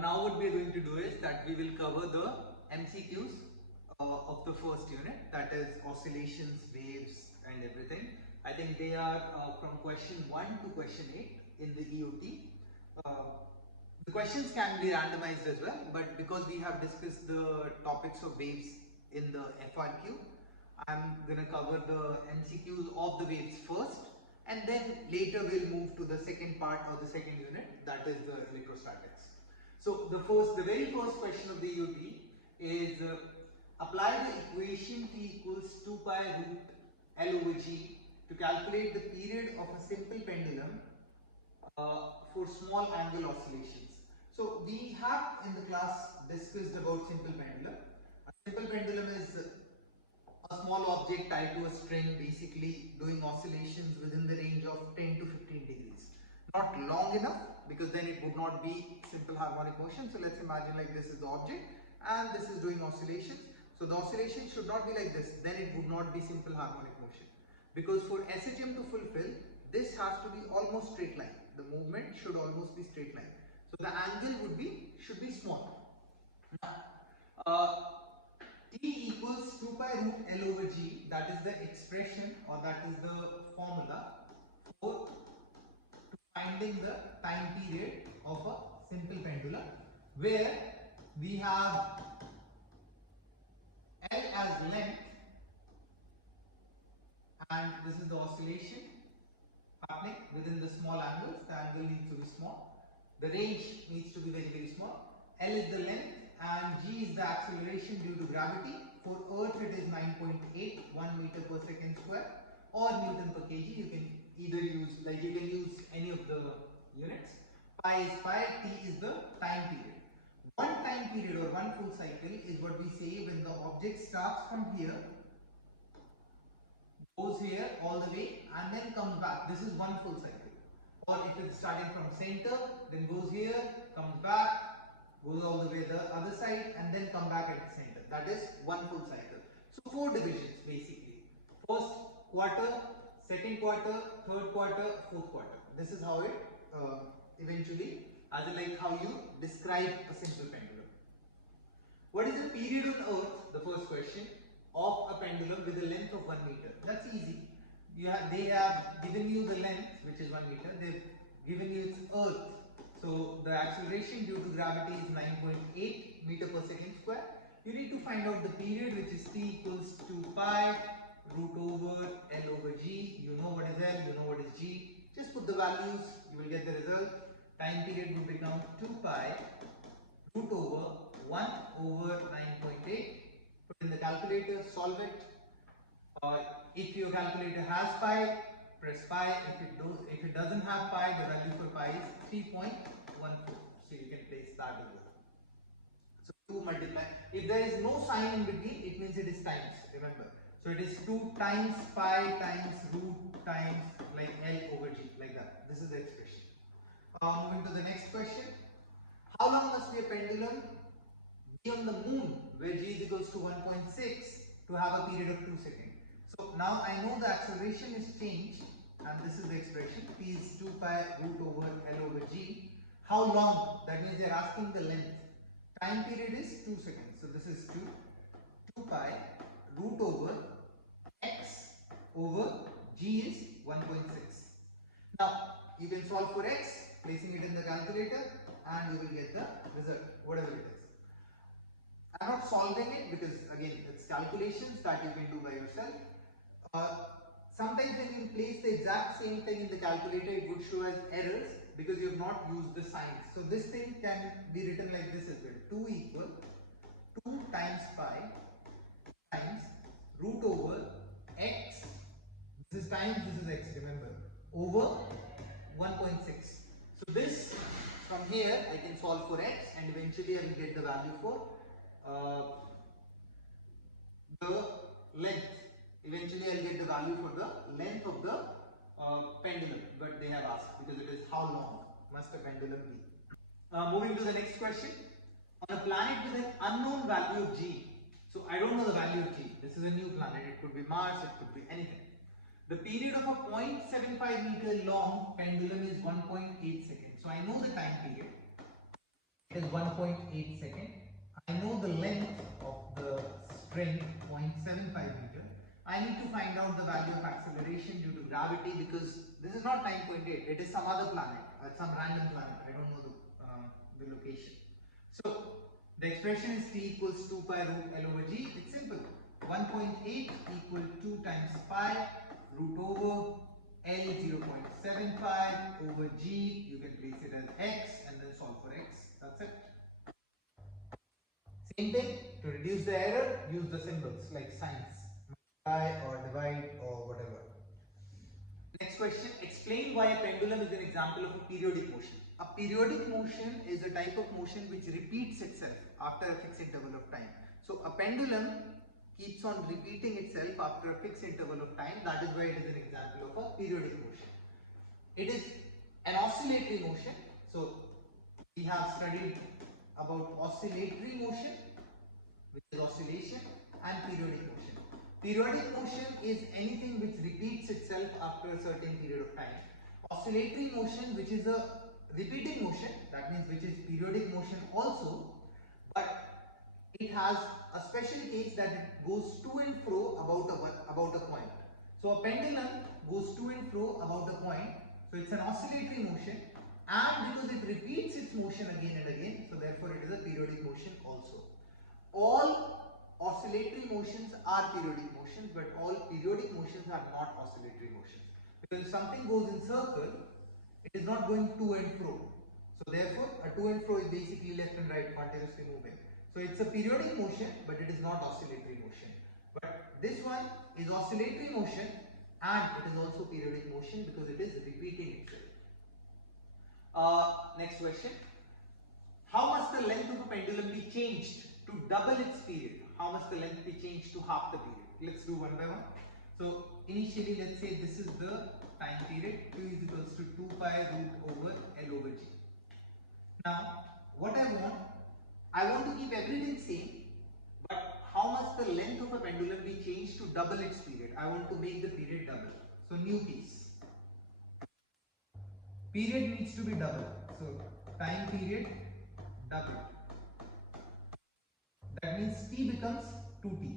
now what we are going to do is that we will cover the MCQs of the first unit, that is oscillations, waves and everything. I think they are from question 1 to question 8 in the EOT. The questions can be randomized as well, but because we have discussed the topics of waves in the FRQ, I'm going to cover the MCQs of the waves first, and then later we'll move to the second part or the second unit, that is the electrostatics. So the very first question of the EOT is apply the equation T equals 2 pi root L over G to calculate the period of a simple pendulum for small angle oscillations. So we have in the class discussed about simple pendulum. A simple pendulum is a small object tied to a string, basically doing oscillations within the range of 10 to 15 degrees. Not long enough, because then it would not be simple harmonic motion. So let's imagine like this is the object and this is doing oscillations. So the oscillation should not be like this, then it would not be simple harmonic motion. Because for SHM to fulfill, this has to be almost straight line. The movement should almost be straight line. So the angle should be small. Now, T equals 2 pi root L over G, that is the expression or that is the formula for finding the time period of a simple pendulum, where we have L as length and this is the oscillation happening within the small angles. The angle needs to be small. The range needs to be very, very small. L is the length and G is the acceleration due to gravity. For Earth it is 9.8, 1 meter per second square or Newton per kg. You can either use, any of the units. Pi is pi, T is the time period. One time period or one full cycle is what we say when the object starts from here, goes here all the way and then comes back. This is one full cycle. Or if it's starting from center, then goes here, comes back, goes all the way the other side and then come back at the center. That is one full cycle. So 4 divisions basically. First quarter, second quarter, third quarter, fourth quarter. This is how it eventually, as in like how you describe a simple pendulum. What is the period on Earth, the first question, of a pendulum with a length of 1 meter? That's easy. They have given you the length, which is 1 meter. They've given you its Earth. So the acceleration due to gravity is 9.8 meter per second square. You need to find out the period, which is T equals 2 pi root over L over G. You know what is L, you know what is G. Just put the values, you will get the result. Time period will become 2 pi root over 1 over 9.8. Put in the calculator, solve it. If your calculator has pi, press pi. If it doesn't have pi, the value for pi is 3.14. So you can place that over. So 2 multiply. If there is no sign in between, it means it is times. Remember. So it is 2 times pi times root times like L over G, like that. This is the expression. Moving to the next question. How long must be a pendulum be on the moon, where G is equals to 1.6, to have a period of 2 seconds? So now I know the acceleration is changed and this is the expression. P is 2 pi root over L over G. How long? That means they are asking the length. Time period is 2 seconds. So this is 2 pi root over X over G is 1.6. Now you can solve for X, placing it in the calculator, and you will get the result, whatever it is. I'm not solving it because again it's calculations that you can do by yourself. Sometimes when you place the exact same thing in the calculator, it would show as errors because you have not used the signs. So this thing can be written like this as well. 2 equal 2 times pi times root over X. This is times, this is X, remember, over 1.6. So this, from here I can solve for X and eventually I will get the value for the length. Eventually I will get the value for the length of the pendulum, but they have asked because it is how long must a pendulum be. Moving to the next question. On a planet with an unknown value of G, so I don't know the value of G, this is a new planet, it could be Mars, it could be anything. The period of a 0.75 meter long pendulum is 1.8 seconds. So I know the time period. is 1.8 second. I know the length of the string 0.75 meter. I need to find out the value of acceleration due to gravity because this is not 9.8. It is some other planet, some random planet. I don't know the location. So the expression is t equals 2 pi root L over g. It's simple. 1.8 equal 2 times pi root over L 0.75 over g. You can place it as x and then solve for x. That's it. Same thing, to reduce the error, use the symbols like signs, multiply or divide or whatever. Next question, explain why a pendulum is an example of a periodic motion. A periodic motion is a type of motion which repeats itself after a fixed interval of time. So a pendulum keeps on repeating itself after a fixed interval of time. That is why it is an example of a periodic motion. It is an oscillatory motion. So we have studied about oscillatory motion, which is oscillation, and periodic motion. Periodic motion is anything which repeats itself after a certain period of time. Oscillatory motion, which is a repeating motion, that means which is periodic motion also, but it has a special case that it goes to and fro about a point. So a pendulum goes to and fro about a point, so it's an oscillatory motion, and because it repeats its motion again and again, so therefore it is a periodic motion also. All oscillatory motions are periodic motions, but all periodic motions are not oscillatory motions. Because if something goes in circle, it is not going to and fro. So therefore, a to and fro is basically left and right continuously moving. So it's a periodic motion, but it is not oscillatory motion. But this one is oscillatory motion and it is also periodic motion because it is repeating itself. Next question. How must the length of a pendulum be changed to double its period? How must the length be changed to half the period? Let's do one by one. So initially, let's say this is the time period. Q is equals to 2 pi root over L over G. Now, what I want to keep everything same, but how must the length of a pendulum be changed to double its period? I want to make the period double. So new case. Period needs to be double. So time period double. That means t becomes 2t.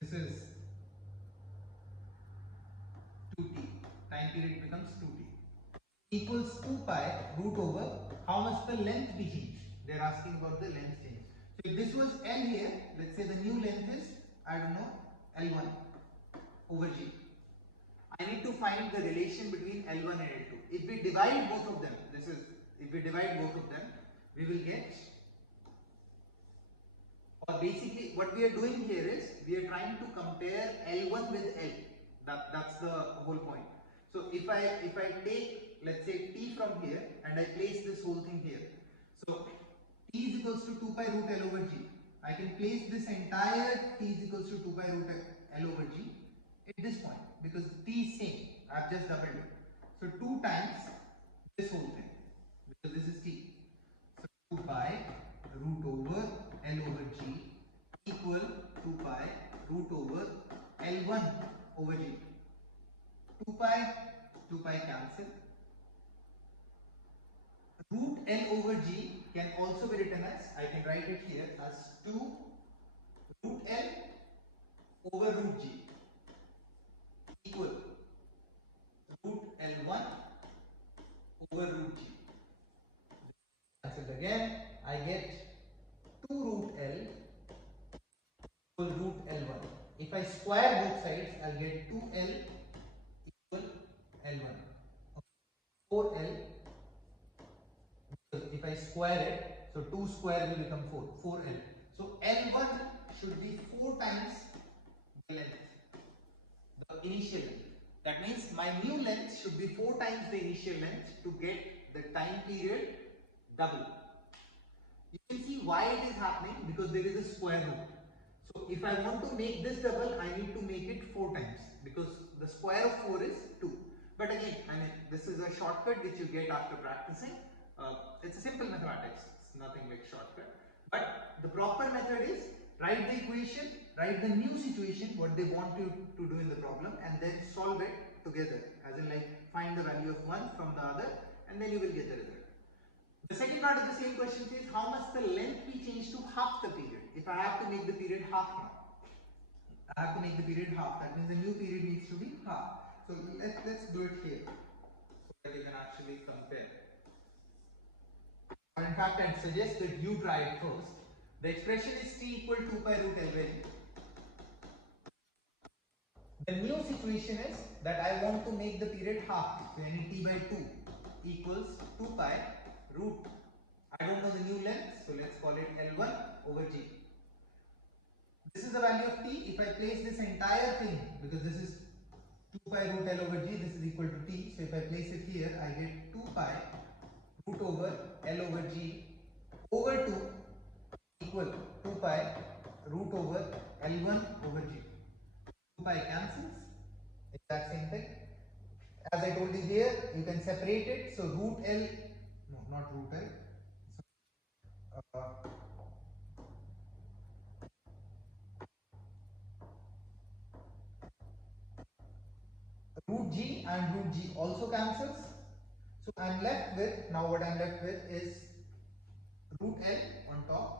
This is 2t. Time period becomes 2t. Equals 2 pi root over how must the length be changed? They are asking about the length change. So if this was L here, let's say the new length is, I don't know, L1 over G. I need to find the relation between L1 and L2. If we divide both of them, if we divide both of them, we will get, or basically what we are doing here is, we are trying to compare L1 with L. That's the whole point. So if I take, let's say, t from here and I place this whole thing here. So t is equals to 2 pi root L over G. I can place this entire t is equals to 2 pi root L over G at this point because t is same. I've just doubled it. So 2 times this whole thing because this is t. So 2 pi root over L over G equal 2 pi root over L1 over G. 2 pi cancel. Root L over G can also be written as, I can write it here as 2 root L over root G equal root L1 over root G. Cancelled again, I get 2 root L equal root L1. If I square both sides, I'll get 2L equal L1. 4L, if I square it, so 2 square will become 4, 4L. So L1 should be 4 times the length, the initial length. That means my new length should be 4 times the initial length to get the time period double. You can see why it is happening because there is a square root. So if I want to make this double, I need to make it 4 times because the square of 4 is 2. But again, I mean, this is a shortcut which you get after practicing. It's a simple mathematics, it's nothing like shortcut. But the proper method is write the equation, write the new situation, what they want you to do in the problem, and then solve it together. As in, like, find the value of one from the other, and then you will get the result. The second part of the same question says how must the length be changed to half the period? If I have to make the period half now, I have to make the period half. That means the new period needs to be half. So let's do it here so that you can actually compare. Or in fact, I'd suggest that you try it first. The expression is t equal 2 pi root L by G. The new situation is that I want to make the period half. So any t by 2 equals 2 pi root. I don't know the new length, so let's call it L1 over G. This is the value of t. If I place this entire thing, because this is 2 pi root L over G, this is equal to t. So if I place it here, I get 2 pi root over L over G over 2 equal 2 pi root over L1 over G. 2 pi cancels, exact same thing. As I told you here, you can separate it. So root L, no, not root L. Root G and root G also cancels. So I'm left with, now what I'm left with is root L on top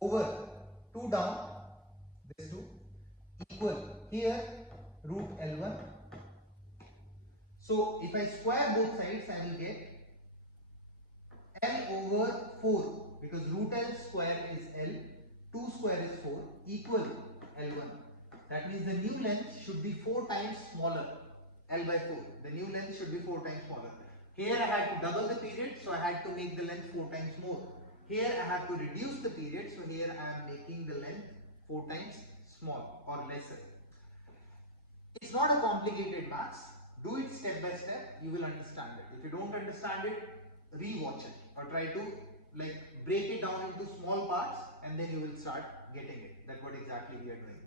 over 2 down, this 2 equal here root L1. So if I square both sides, I will get L over 4, because root L square is L, 2 square is 4 equal L1. That means the new length should be 4 times smaller, L by 4. The new length should be 4 times smaller. Here I had to double the period, so I had to make the length 4 times more. Here I have to reduce the period, so here I am making the length 4 times small or lesser. It's not a complicated maths. Do it step by step, you will understand it. If you don't understand it, re-watch it or try to break it down into small parts, and then you will start getting it. That's what exactly we are doing.